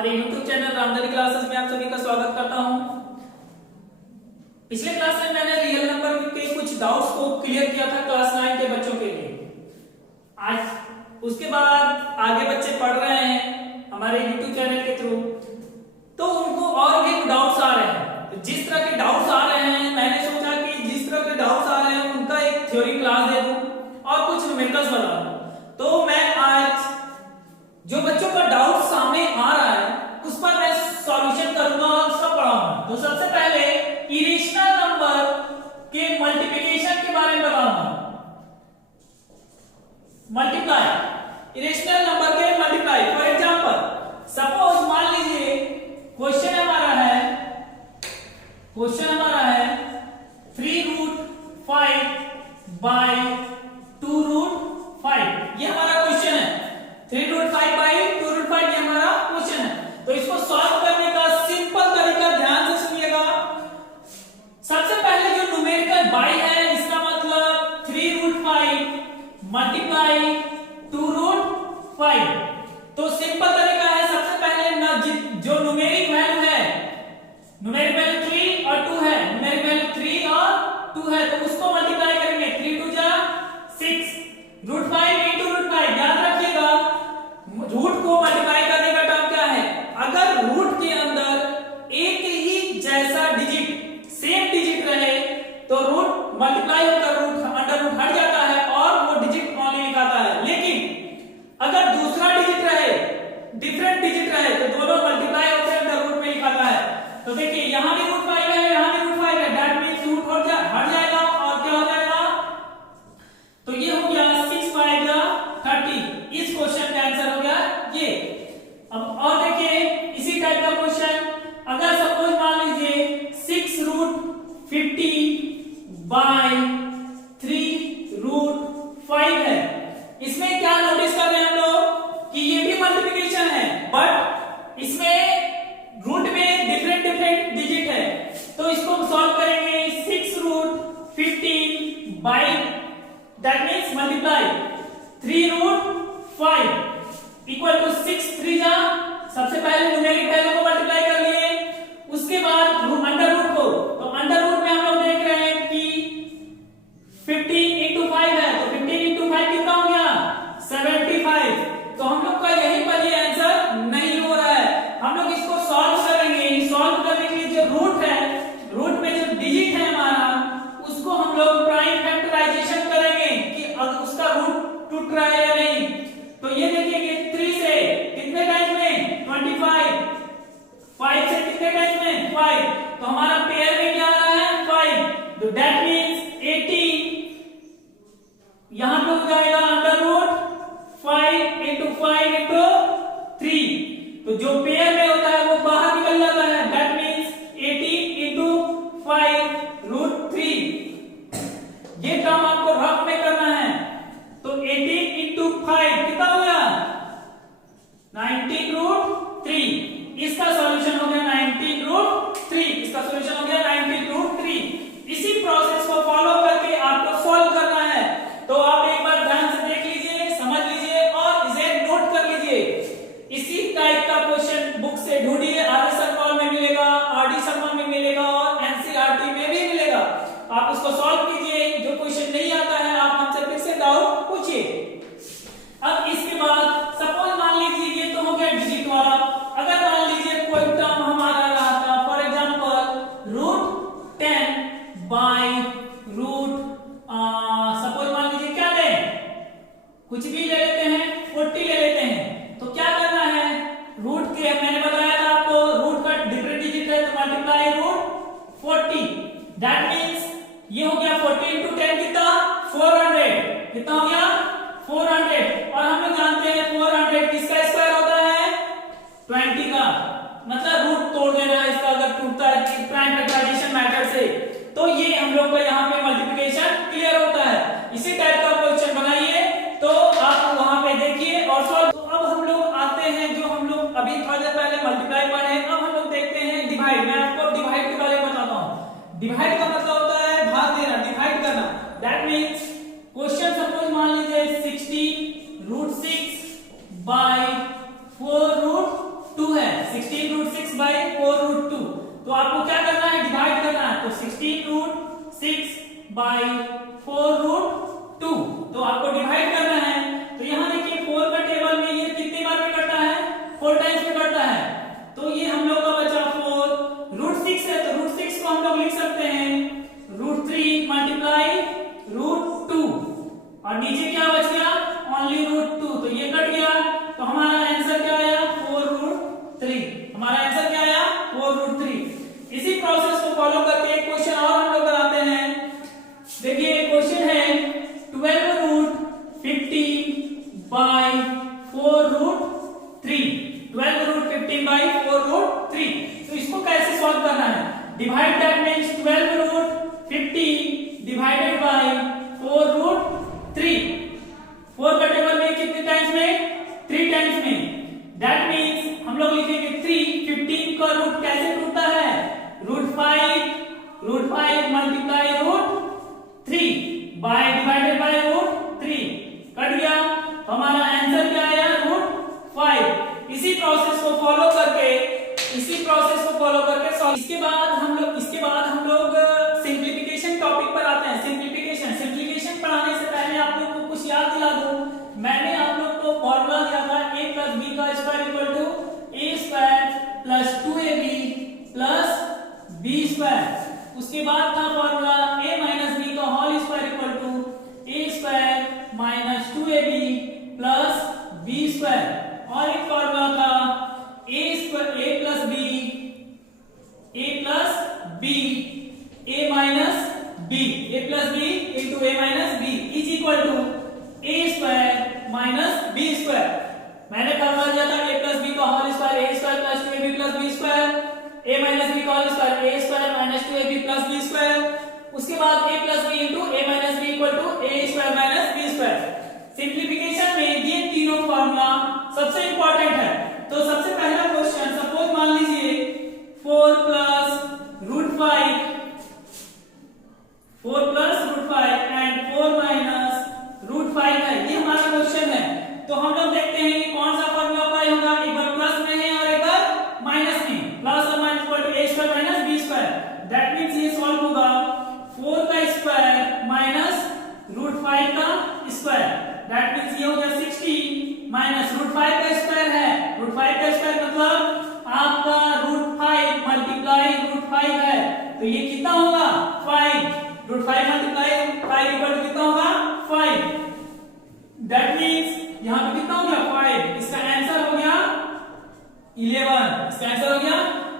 हमारे YouTube channel Ramdhani classes में आप सभी का स्वागत करता हूं। पिछले क्लास में मैंने रियल नंबर के कुछ डाउट्स को क्लियर किया था क्लास 9 के बच्चों के लिए। आज उसके बाद आगे बच्चे पढ़ रहे हैं हमारे YouTube चैनल के थ्रू, तो उनको और भी डाउट्स आ रहे हैं। तो जिस तरह के डाउट्स आ रहे हैं मैंने सोचा कि जिस तरह के डाउट्स आ रहे हैं उनका एक थ्योरी क्लास दे दूं और कुछ न्यूमेरिकल्स बता दूं। तो मैं आज जो बच्चों का डाउट सामने आ रहा है उस पर मैं सॉल्यूशन करूंगा और उसका पढ़ाऊंगा। तो सबसे पहले इरेशनल नंबर के मल्टीप्लिकेशन के बारे में बताऊंगा। मल्टीप्लाई, इरेशनल नंबर के मल्टीप्लाई। फॉर एग्जांपल सपोज मान लीजिए क्वेश्चन हमारा है 3√5 बाय 2√5। ये हमारा क्वेश्चन है। 3√5 बाय 2√5 ये हमारा क्वेश्चन है। तो इसको सॉल्व करने का सिंपल तरीका ध्यान से सुनिएगा। सबसे पहले जो न्यूमेरिकल बाय है इसका मतलब 3√5 मल्टीप्लाई 2√5। तो सिंपल तरीका है, सबसे पहले जो न्यूमेरिक वैल्यू है, न्यूमेरिक वैल्यू 3 और 2 है, न्यूमेरिक वैल्यू 3 और 2 है, तो उसको मल्टीप्लाई करेंगे। 3 2 जा 6, √5 into √5। याद रखिएगा रूट को मल्टीप्लाई करने का टर्म क्या है। अगर रूट के अंदर एक ही जैसा डिजिट, सेम डिजिट रहे तो रूट मल्टीप्लाई होकर रूट अंडर रूट हट जाता है और वो डिजिट ओनली लिखाता है। लेकिन अगर दूसरा डिजिट रहे, डिफरेंट डिजिट रहे, तो दोनों मल्टीप्लाई होकर अंडर रूट में लिखाता है। तो देखिए यहां भी √5 है, यहां भी √5 है, दैट मींस रूट हट जाएगा और क्या हो जाएगा, तो ये हो गया 6 5 जा 30। इस क्वेश्चन का आंसर हो गया ये। अब और देखिए इसी टाइप का क्वेश्चन, अगर सपोज मान लीजिए 6√50 बाय 3√5 है। इसमें क्या नोटिस कर रहे हैं हम लोग कि ये भी मल्टीप्लिकेशन है, बट इसमें रूट में डिफरेंट डिफरेंट डिजिट है। तो इसको सॉल्व करेंगे 6√50 by, that means multiply 3√5 equal to 6 3 जा, सबसे पहले न्यूमेरिक वैल्यू को मल्टीप्लाई कर लिए, उसके बाद अंडर रूट को। तो अंडर रूट में हम लोग देख रहे हैं कि 15 into 5 है, तो 15 into 5 कितना हो गया 75। तो हम लोग का यहीं पर ये आंसर नहीं हो रहा है। हम लोग इसको सॉल्व करेंगे। सॉल्व करने के लिए जो रूट है, रूट में जो डिजिट है हमारा, उसको हम लोग प्राइम फैक्टराइजेशन करेंगे कि अगर उसका रूट टूट रहा है या नहीं। तो ये देखिए 3 से कितने टाइम्स में 25, 5 से कितने टाइम्स में 5, तो हमारा पेयर में क्या आ रहा है 5। तो दैट मींस 80 यहां पे हो जाएगा अंडर रूट 5 into 5 into 3। तो जो पेयर में होता है वो बाहर निकल जाता है, दैट मींस 80 into 5√3। ये टर्म आपको रफ में करना है। तो 80 into 5 कितना हो गया 19√3। इसका सॉल्यूशन हो गया 19√3। इसका सॉल्यूशन हो गया 19√3। इसी प्रोसेस को फॉलो करके आपको सॉल्व करना है। तो आप एक बार ध्यान से देख लीजिए, समझ लीजिए और इसे नोट कर लीजिए। इसी टाइप का क्वेश्चन बुक से ढूंढिए, आर सरमॉल में मिलेगा, आरडी सरमॉल में मिलेगा और एनसीईआरटी में भी मिलेगा। आप उसको सॉल्व कीजिए। जो क्वेश्चन नहीं आता है आप हमसे फिर से डाउट पूछिए। अब इसके बाद सपोज मान लीजिए ये तो हो गया डिजिट वाला। अगर मान लीजिए कोई टर्म हमारा रहा था, फॉर एग्जांपल √10 बाय सपोज मान लीजिए क्या लें, कुछ भी ले लेते हैं, 40 ले लेते हैं। तो क्या करना है, रूट के मैंने बताया था आपको, रूट का डिफरेंट डिजिट है तो मल्टीप्लाई √40। दैट मींस ये हो गया 40 into 10 कितना 400। कितना हो गया 400। और हम लोग जानते हैं 400 किसका स्क्वायर होता है 20 का। मतलब रूट तोड़ देना है इसका अगर टूटता है प्राइम फैक्टराइजेशन मेथड से। तो ये हम लोग का यहाँ पे मल्टीप्लिकेशन क्लियर होता है। इसी टाइप का क्वेश्चन बनाइए तो आप वहां पे देखिए और सॉल्व। तो अब हम लोग आते हैं, जो हम लोग अभी थोड़ी देर पहले मल्टीप्लाई पढ़े, अब हम लोग देखते हैं डिवाइड। मैं आपको डिवाइड के बारे में बताता हूँ। डिवाइड का मतलब होता है भाग देना, डिवाइड करना। दैट मींस क्वेश्चन सपोज मान लीजिए 60√6 बाय 4√2 है। बाई 4√2। तो आपको क्या करना है, डिवाइड करना है। तो 16√6 बाई 4√2, तो आपको डिवाइड करना है। तो यहाँ देखिए 4 का टेबल में ये कितने बार में कटता है, 4 टाइम्स में कटता है। तो ये हम लोग का बचा 4√6 है, तो √6 को हम लोग लिख सकते हैं √3 मल्टीप्लाई √2, और नीचे क्या बच गया, ओनली √2, तो ये कट गया। तो हमारा आंसर क्या आया, 4√3। हमारा आंसर क्या आया, 4√3। इसी प्रोसेस को फॉलो करके एक क्वेश्चन और हम लोग कराते हैं। देखिए क्वेश्चन है 12√15 बाई 4√3। 12√15/4√3। तो इसको कैसे सॉल्व करना है, divide that means 12√15 divided by 4√3। 4 का टेबल में कितने टाइम्स में, 3 टाइम्स में। दैट मींस हम लोग लिखेंगे 3। 15 का रूट कैसे टूटता है, √5 multiply √3 by divided by √3, cut गया। तो हमारा आंसर क्या आया, √5। इसी प्रोसेस को फॉलो करके इसके बाद हम लोग सिंप्लीफिकेशन टॉपिक पर आते हैं। सिंप्लीफिकेशन पढ़ाने से पहले आप लोग को कुछ याद दिला दूं। मैंने आप लोग को फॉर्मूला दिया था a + b का square equal to a² + 2ab + b²। उसके बाद था फॉर्मूला a - b का whole square equal to a² - 2ab + b²। और एक फॉर्मूला था a + b into a - b is equal to a² - b²। मैंने फॉर्मूला दिया था a + b का whole square a² + 2ab + b², a - b का whole square a² - 2ab + b²। उसके बाद a + b into a - b equal to a² - b²। Simplification में ये तीनों फॉर्मूला सबसे इंपॉर्टेंट है। तो सबसे पहला क्वेश्चन, सपोज मान लीजिए 4 + √5 एंड 4 - √5 है, ये हमारा क्वेश्चन है। तो हम लोग देखते हैं कि कौन सा फॉर्मूला अप्लाई होगा, एक बार प्लस में है और एक बार माइनस में। प्लस और minus equal to a² - b²। That means ये सॉल्व होगा 4 का स्क्वायर माइनस √5 का स्क्वायर। दैट मींस ये हो गया 60 माइनस √5 का स्क्वायर है। √5 का स्क्वायर मतलब आपका √5 मल्टीप्लाई √5 है, तो ये कितना होगा, 5। √5 मल्टीप्लाई 5 इक्वल टू कितना होगा, 5। दैट मींस यहां पे कितना हो गया, 5। इसका आंसर हो गया 11। इसका आंसर हो गया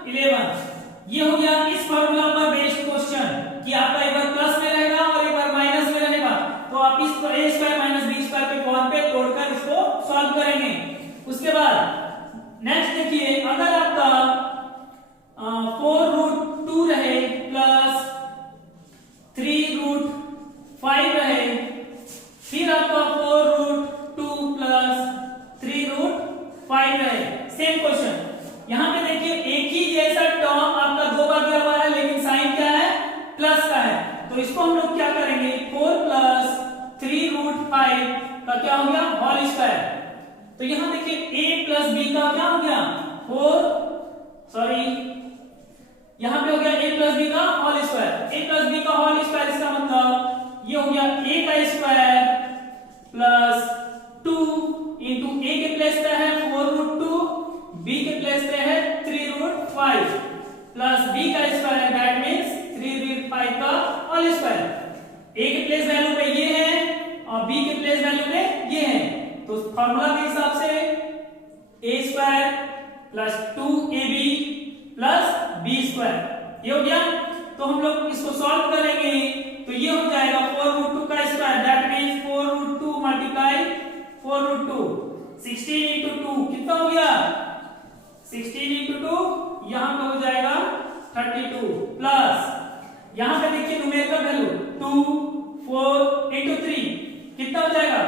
11। ये हो गया इस फार्मूला पर बेस्ड क्वेश्चन कि आपका एक बार प्लस में रहेगा और एक बार माइनस में रहेगा। तो आप इस a² - b² पे फॉर्म पे तोड़कर इसको सॉल्व करेंगे। उसके बाद नेक्स्ट देखिए, अगर आपका 4√2 रहे प्लस 3√5 रहे, फिर आपका 4√2 प्लस 3√5 रहे, सेम क्वेश्चन। यहां पे देखिए एक ही जैसा टर्म आपका दो बार दिया हुआ है, लेकिन साइन क्या है, प्लस का है। तो इसको हम लोग क्या करेंगे, 4 + 3√5 का क्या हो गया, होल स्क्वायर। तो यहां देखिए a + b का क्या हो गया, यहां पे हो गया a + b का होल स्क्वायर। a + b का होल स्क्वायर, इसका मतलब ये हो गया a का स्क्वायर प्लस 2 इंटू a के प्लेस पे है 4√2, b के प्लेस पे है 3√5 प्लस b का स्क्वायर, दैट मींस 3√5 का होल स्क्वायर। a के प्लेस वैल्यू पे ये है और b के प्लेस वैल्यू पे ये है। तो फार्मूला के हिसाब से a² plus 2ab plus b², ये हो गया। तो हम लोग इसको सॉल्व करेंगे तो ये हो जाएगा 4√2 का square, that means 4√2 multiply 4√2, 16 into 2 कितना हो गया, 16 into 2 यहां पे हो जाएगा 32 प्लस यहां पे देखिए न्यूमेरिकल वैल्यू 2 4 into 3 कितना हो जाएगा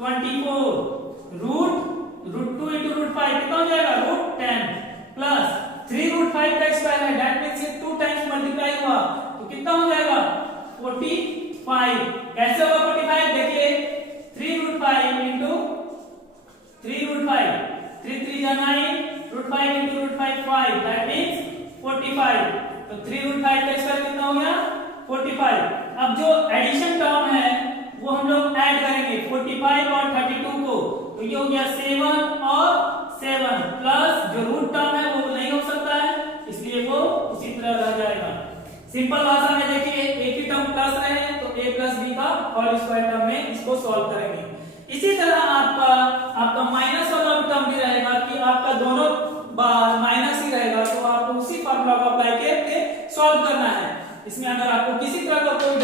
24, √2 into √5 कितना हो जाएगा √10 प्लस 3√5 का स्क्वायर है, दैट मींस ये 2 टाइम्स मल्टीप्लाई हुआ तो कितना हो जाएगा 45। कैसे होगा 45, देखिए 3√5 into 3√5, 3 3 जा 9 root 5 into root 5 5 that means 45। तो 3 रूट 5 का स्क्वायर कितना हो गया 45। अब जो एडिशन टर्म है वो हम लोग ऐड करेंगे 45 और 32 को, तो ये हो गया 7 और 7 प्लस जो रूट टर्म है वो नहीं हो सकता है, इसलिए वो उसी तरह रह जाएगा। सिंपल भाषा में देखिए एक ही टर्म प्लस रहे तो a प्लस बी का होल स्क्वायर टर्म में इसको सॉल्व करेंगे। इसी तरह आपका माइनस वाला टर्म भी रहेगा कि आपका दोनों बार माइनस ही रहेगा, तो आपको उसी फार्मूला को अप्लाई करके सॉल्व करना है। इसमें अगर आपको किसी तरह का कोई